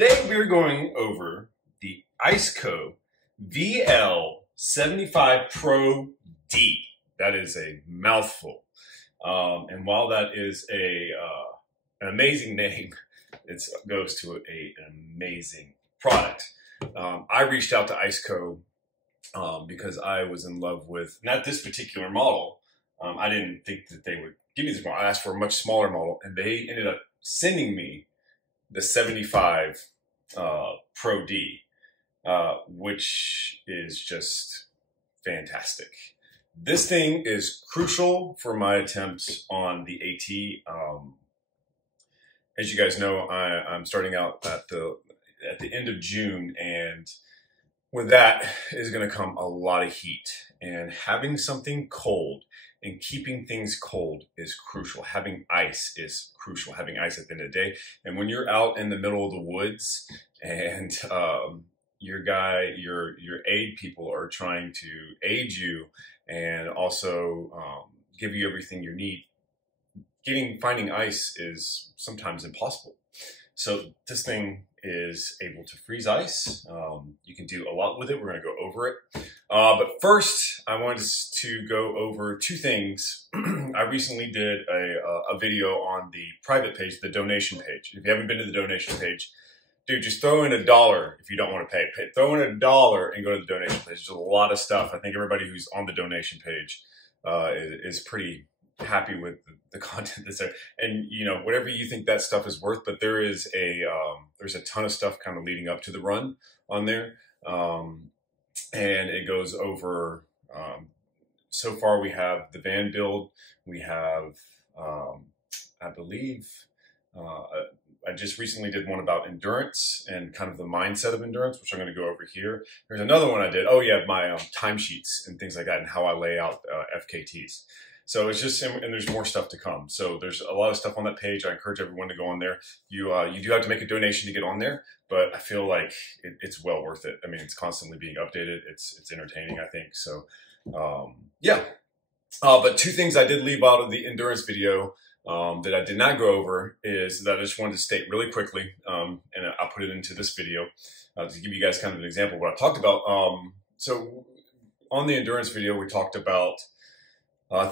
Today we're going over the ICECO VL75ProD. That is a mouthful. And while that is an amazing name, it goes to an amazing product. I reached out to ICECO because I was in love with, not this particular model. I didn't think that they would give me this model. I asked for a much smaller model, and they ended up sending me the 75 Pro D, which is just fantastic. This thing is crucial for my attempts on the AT. As you guys know, I'm starting out at the end of June, and with that is going to come a lot of heat, and having something cold and keeping things cold is crucial. Having ice is crucial. Having ice at the end of the day. And when you're out in the middle of the woods and your aid people are trying to aid you and also give you everything you need, finding ice is sometimes impossible. So this thing is able to freeze ice. You can do a lot with it. We're going to go over it. But first, I wanted to go over two things. I recently did a video on the private page, the donation page. If you haven't been to the donation page, dude, just throw in $1 if you don't want to pay. Throw in $1 and go to the donation page. There's a lot of stuff. I think everybody who's on the donation page is pretty happy with the content that's there, and you know, whatever you think that stuff is worth, but there's a ton of stuff kind of leading up to the run on there, and it goes over so far we have the van build, we have I believe I just recently did one about endurance and kind of the mindset of endurance, which I'm going to go over here. There's another one I did, oh yeah, my timesheets and things like that, and how I lay out FKTs. So it's just, and there's more stuff to come. So there's a lot of stuff on that page. I encourage everyone to go on there. You do have to make a donation to get on there, but I feel like it's well worth it. I mean, it's constantly being updated. It's entertaining, I think. So yeah. But two things I did leave out of the endurance video that I did not go over is that I just wanted to state really quickly, and I'll put it into this video to give you guys kind of an example of what I talked about. So on the endurance video, we talked about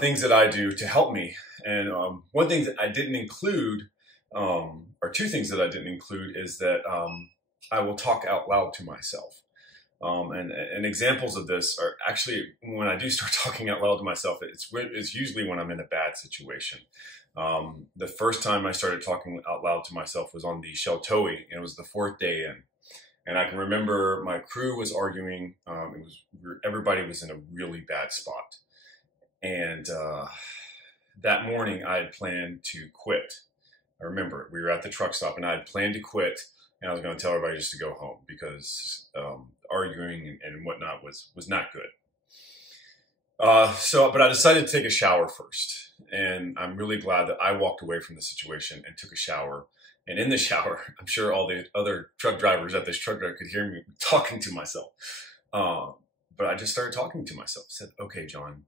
things that I do to help me. And one thing that I didn't include, or two things that I didn't include, is that I will talk out loud to myself. And examples of this are actually when I do start talking out loud to myself, it's usually when I'm in a bad situation. The first time I started talking out loud to myself was on the Sheltowee, and it was the 4th day in. And I can remember my crew was arguing. Everybody was in a really bad spot. And that morning I had planned to quit. I remember we were at the truck stop and I had planned to quit, and I was going to tell everybody just to go home because arguing and whatnot was not good. But I decided to take a shower first, and I'm really glad that I walked away from the situation and took a shower. And in the shower, I'm sure all the other truck drivers at this truck drive could hear me talking to myself. But I just started talking to myself. I said, okay, John,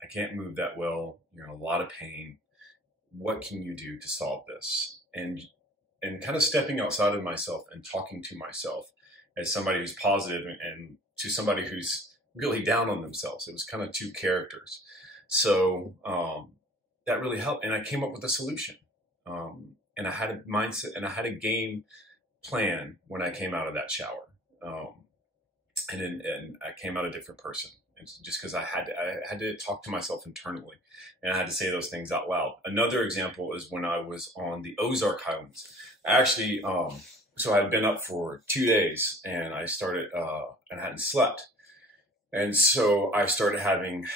I can't move that well. You're in a lot of pain. What can you do to solve this? And kind of stepping outside of myself and talking to myself as somebody who's positive and to somebody who's really down on themselves. It was kind of two characters. So that really helped. And I came up with a solution. And I had a mindset and I had a game plan when I came out of that shower. And I came out a different person. Just because I had to talk to myself internally, and I had to say those things out loud. Another example is when I was on the Ozark Highlands. I actually, so I had been up for 2 days, and I started, and I hadn't slept. And so I started having,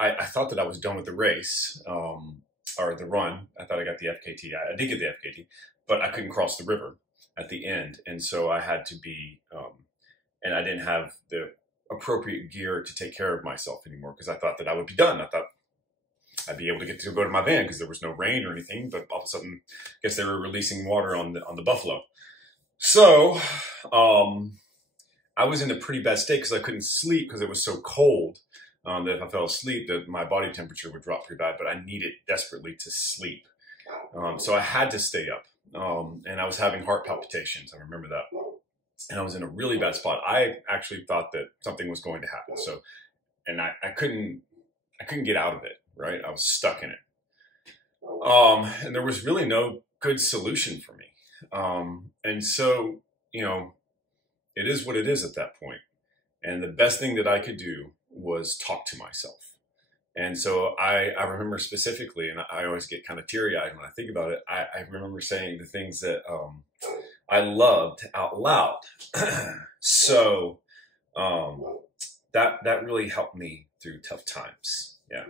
I thought that I was done with the race, or the run. I thought I got the FKT. I did get the FKT, but I couldn't cross the river at the end. And so I had to be, and I didn't have the appropriate gear to take care of myself anymore because I thought that I would be done. I thought I'd be able to go to my van because there was no rain or anything, but all of a sudden, I guess they were releasing water on the buffalo. So I was in a pretty bad state because I couldn't sleep because it was so cold that if I fell asleep, that my body temperature would drop pretty bad, but I needed desperately to sleep. So I had to stay up. and I was having heart palpitations. I remember that. And I was in a really bad spot. I actually thought that something was going to happen. So, and I couldn't get out of it, right? I was stuck in it. And there was really no good solution for me. And so, you know, it is what it is at that point. And the best thing that I could do was talk to myself. And so I remember specifically, and I always get kind of teary-eyed when I think about it, I remember saying the things that I loved out loud. So that really helped me through tough times. Yeah.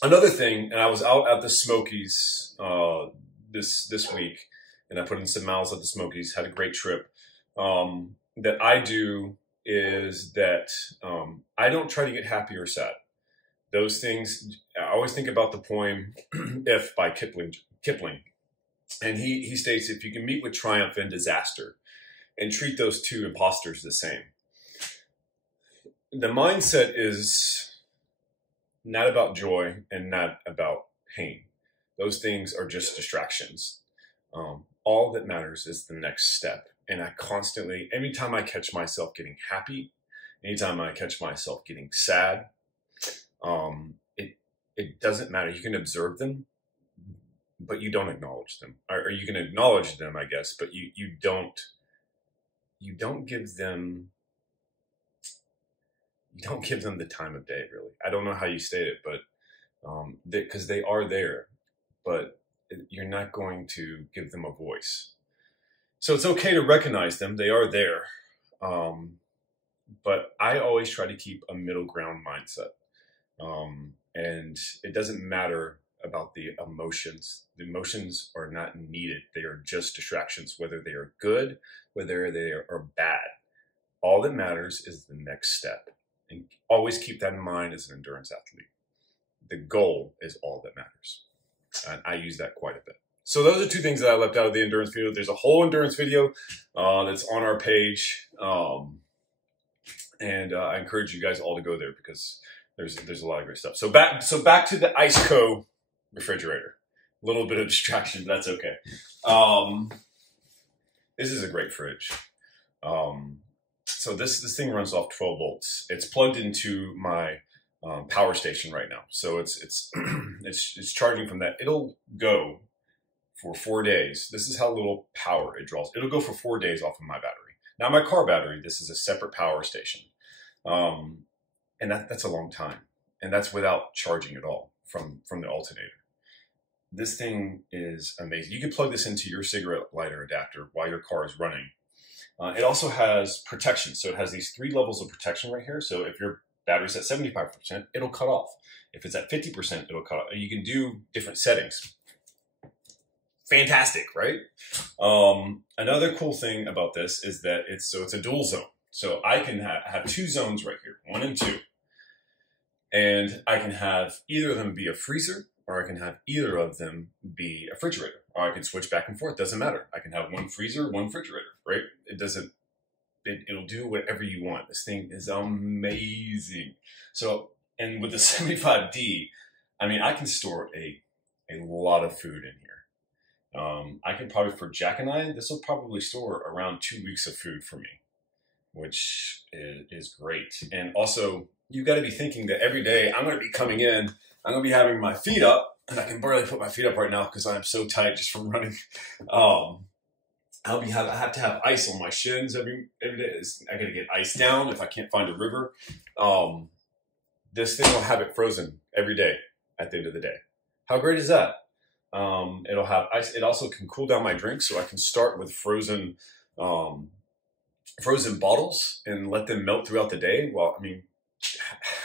Another thing, and I was out at the Smokies this week, and I put in some miles at the Smokies, had a great trip. That I do is that I don't try to get happy or sad. Those things, I always think about the poem If by Kipling. And he states, if you can meet with triumph and disaster and treat those two imposters the same. The mindset is not about joy and not about pain. Those things are just distractions. All that matters is the next step. And I constantly, anytime I catch myself getting happy, anytime I catch myself getting sad, it doesn't matter. You can observe them, but you don't acknowledge them. Or you can acknowledge them, I guess, but you don't give them the time of day, really. I don't know how you state it, but because they are there, but you're not going to give them a voice. So it's okay to recognize them. They are there. But I always try to keep a middle ground mindset. And it doesn't matter about the emotions. The emotions are not needed. They are just distractions, whether they are good, whether they are bad. All that matters is the next step. And always keep that in mind as an endurance athlete. The goal is all that matters. And I use that quite a bit. So those are two things that I left out of the endurance video. There's a whole endurance video that's on our page. And I encourage you guys all to go there because there's a lot of great stuff. So back to the ICECO refrigerator. A little bit of distraction, but that's okay. This is a great fridge. So this thing runs off 12 volts. It's plugged into my power station right now. So it's charging from that. It'll go for 4 days. This is how little power it draws. It'll go for 4 days off of my battery. Now my car battery, this is a separate power station. And that's a long time. And that's without charging at all from the alternator. This thing is amazing. You can plug this into your cigarette lighter adapter while your car is running. It also has protection. So it has these 3 levels of protection right here. So if your battery's at 75%, it'll cut off. If it's at 50%, it'll cut off. And you can do different settings. Fantastic, right? Another cool thing about this is that it's a dual zone. So I can have 2 zones right here, 1 and 2. And I can have either of them be a freezer, or I can have either of them be a refrigerator. Or I can switch back and forth, doesn't matter. I can have 1 freezer, 1 refrigerator, right? It'll do whatever you want. This thing is amazing. So, and with the 75D, I mean, I can store a lot of food in here. I can probably, for Jack and I, this will probably store around 2 weeks of food for me, which is great. And also, you got to be thinking that every day I'm going to be coming in, I'm going to be having my feet up, and I can barely put my feet up right now because I'm so tight just from running. I have to have ice on my shins every day. I got to get ice down if I can't find a river. This thing will have it frozen every day at the end of the day. How great is that? It'll have ice. It also can cool down my drink, so I can start with frozen bottles and let them melt throughout the day. Well, I mean,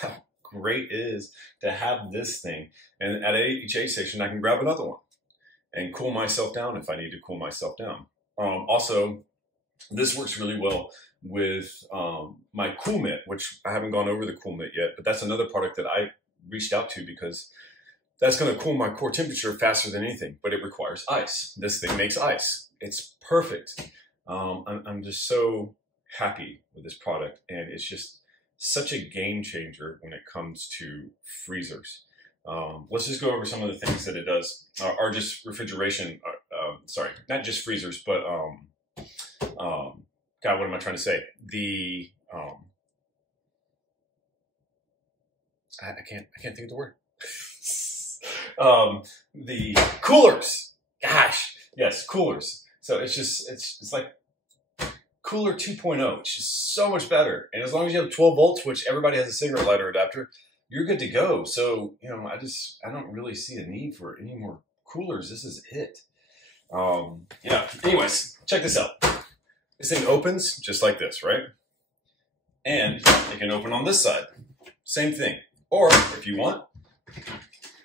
how great it is to have this thing. And at each aid station, I can grab another one and cool myself down if I need to cool myself down. Also, this works really well with my Cool Mitt, which I haven't gone over the Cool Mitt yet, but that's another product that I reached out to because that's going to cool my core temperature faster than anything, but it requires ice. This thing makes ice. It's perfect. I'm just so happy with this product, and it's just such a game changer when it comes to freezers. Let's just go over some of the things that it does, or just refrigeration. Sorry, not just freezers, but God, what am I trying to say? The I can't think of the word. The coolers. Gosh, yes, coolers. So it's like cooler 2.0. It's just so much better. And as long as you have 12 volts, which everybody has a cigarette lighter adapter, you're good to go. So, you know, I don't really see a need for any more coolers. This is it. Yeah. Anyways, check this out. This thing opens just like this, right? And it can open on this side. Same thing. Or if you want,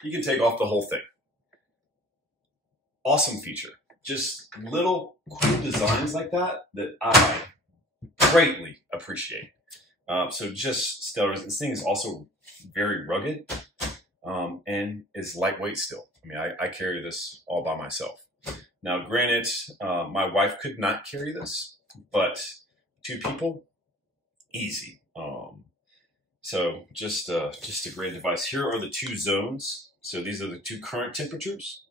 you can take off the whole thing. Awesome feature. Just little cool designs like that I greatly appreciate. So just stellar. This thing is also very rugged and is lightweight still. I mean, I carry this all by myself. Now, granted, my wife could not carry this, but 2 people, easy. So just a great device. Here are the 2 zones. So these are the 2 current temperatures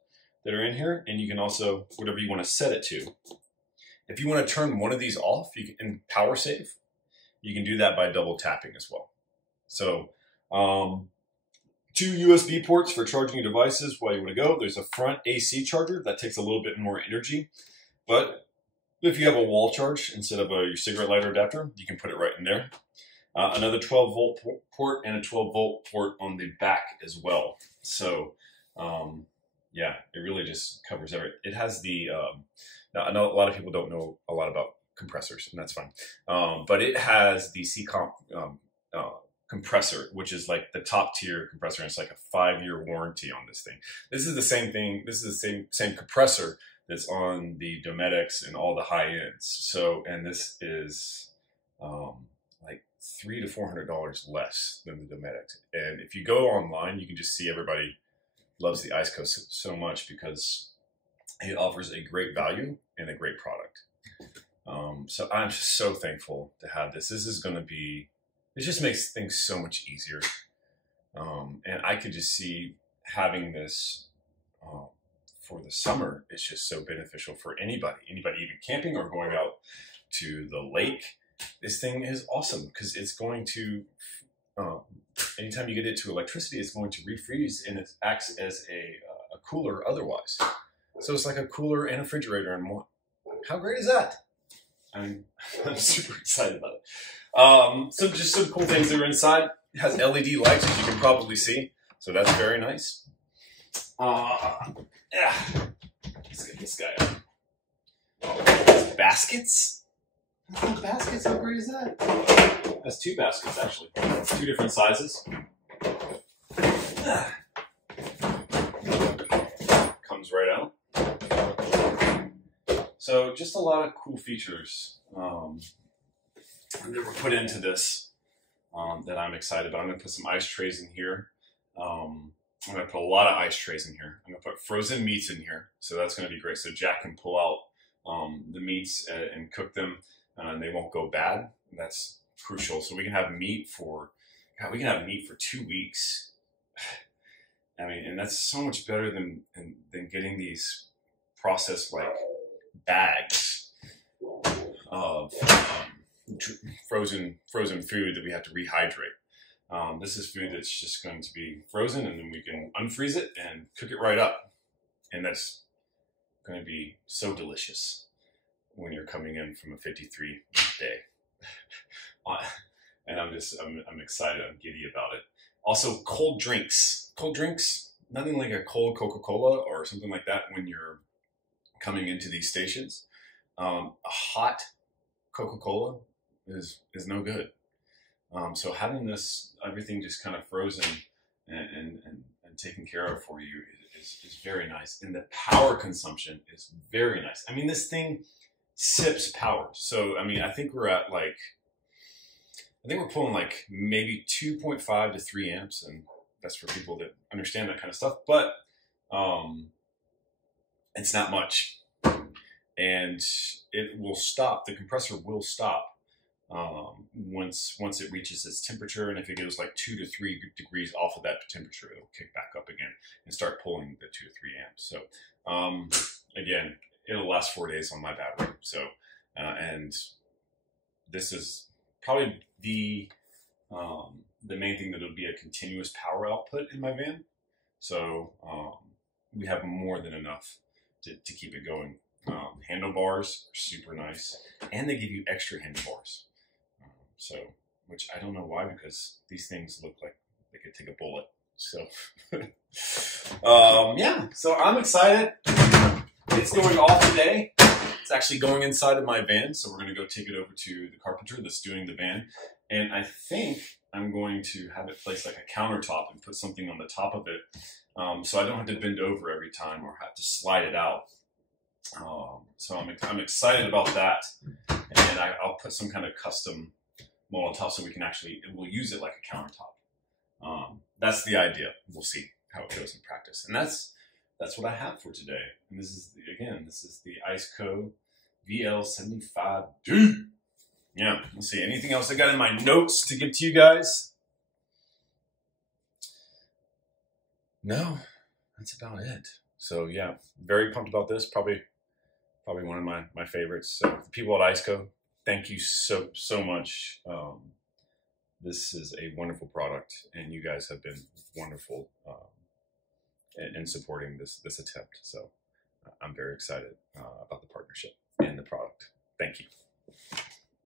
that are in here, and you can also, whatever you want to set it to. If you want to turn one of these off, you can, in power save, you can do that by double tapping as well. So 2 USB ports for charging your devices while you want to go. There's a front AC charger that takes a little bit more energy, but if you have a wall charge instead of your cigarette lighter adapter, you can put it right in there. Another 12 volt port and a 12 volt port on the back as well. So yeah, it really just covers everything. It has the, now I know a lot of people don't know a lot about compressors, and that's fine. But it has the ICECO compressor, which is like the top tier compressor. And it's like a 5-year warranty on this thing. This is the same thing. This is the same compressor that's on the Dometics and all the high ends. So, and this is like $300 to $400 less than the Dometics. And if you go online, you can just see everybody loves the ICECO so much because it offers a great value and a great product. So I'm just so thankful to have this. This is going to be, it just makes things so much easier. And I could just see having this for the summer. It's just so beneficial for anybody even camping or going out to the lake. This thing is awesome because it's going to, anytime you get it to electricity, it's going to refreeze and it acts as a cooler otherwise. So it's like a cooler and a refrigerator in one. How great is that? I'm super excited about it. So just some cool things that are inside. It has LED lights, as you can probably see. So that's very nice. Yeah. Let's get this guy up. Baskets? Baskets, how great is that? It has 2 baskets, actually. 2 different sizes. Comes right out. So just a lot of cool features that were put into this that I'm excited about. I'm going to put some ice trays in here. I'm going to put a lot of ice trays in here. I'm going to put frozen meats in here. So that's going to be great. So Jack can pull out the meats and cook them and they won't go bad. And that's crucial. So we can have meat for, God, we can have meat for 2 weeks. I mean, and that's so much better than getting these processed like bags of frozen food that we have to rehydrate. This is food that's just going to be frozen, and then we can unfreeze it and cook it right up, and that's going to be so delicious when you're coming in from a 53 day. And I'm excited. I'm giddy about it. Also, cold drinks. Cold drinks. Nothing like a cold Coca-Cola or something like that when you're coming into these stations. A hot Coca-Cola is no good. So having this, everything just kind of frozen and taken care of for you is very nice. And the power consumption is very nice. I mean, this thing sips power. So, I mean, I think we're at like, I think we're pulling like maybe 2.5 to 3 amps. And that's for people that understand that kind of stuff. But it's not much. And it will stop, the compressor will stop Once it reaches its temperature, and if it goes like 2 to 3 degrees off of that temperature, it'll kick back up again and start pulling the 2 to 3 amps. So again, it'll last 4 days on my battery. So and this is probably the main thing, that it'll be a continuous power output in my van. So we have more than enough to keep it going. Handlebars are super nice, and they give you extra handlebars. So, which I don't know why, because these things look like they could take a bullet. So, yeah, so I'm excited. It's going off today. It's actually going inside of my van, so we're going to go take it over to the carpenter that's doing the van. And I think I'm going to have it placed like a countertop and put something on the top of it, so I don't have to bend over every time or have to slide it out. So I'm excited about that, and I'll put some kind of custom mold on top so we can we'll use it like a countertop. That's the idea. We'll see how it goes in practice. And that's what I have for today. And this is the ICECO VL75ProD. Yeah, let's see. Anything else I got in my notes to give to you guys? No, that's about it. So yeah, very pumped about this. Probably one of my favorites. So the people at ICECO, thank you so much. This is a wonderful product, and you guys have been wonderful in supporting this attempt. So I'm very excited about the partnership and the product. Thank you.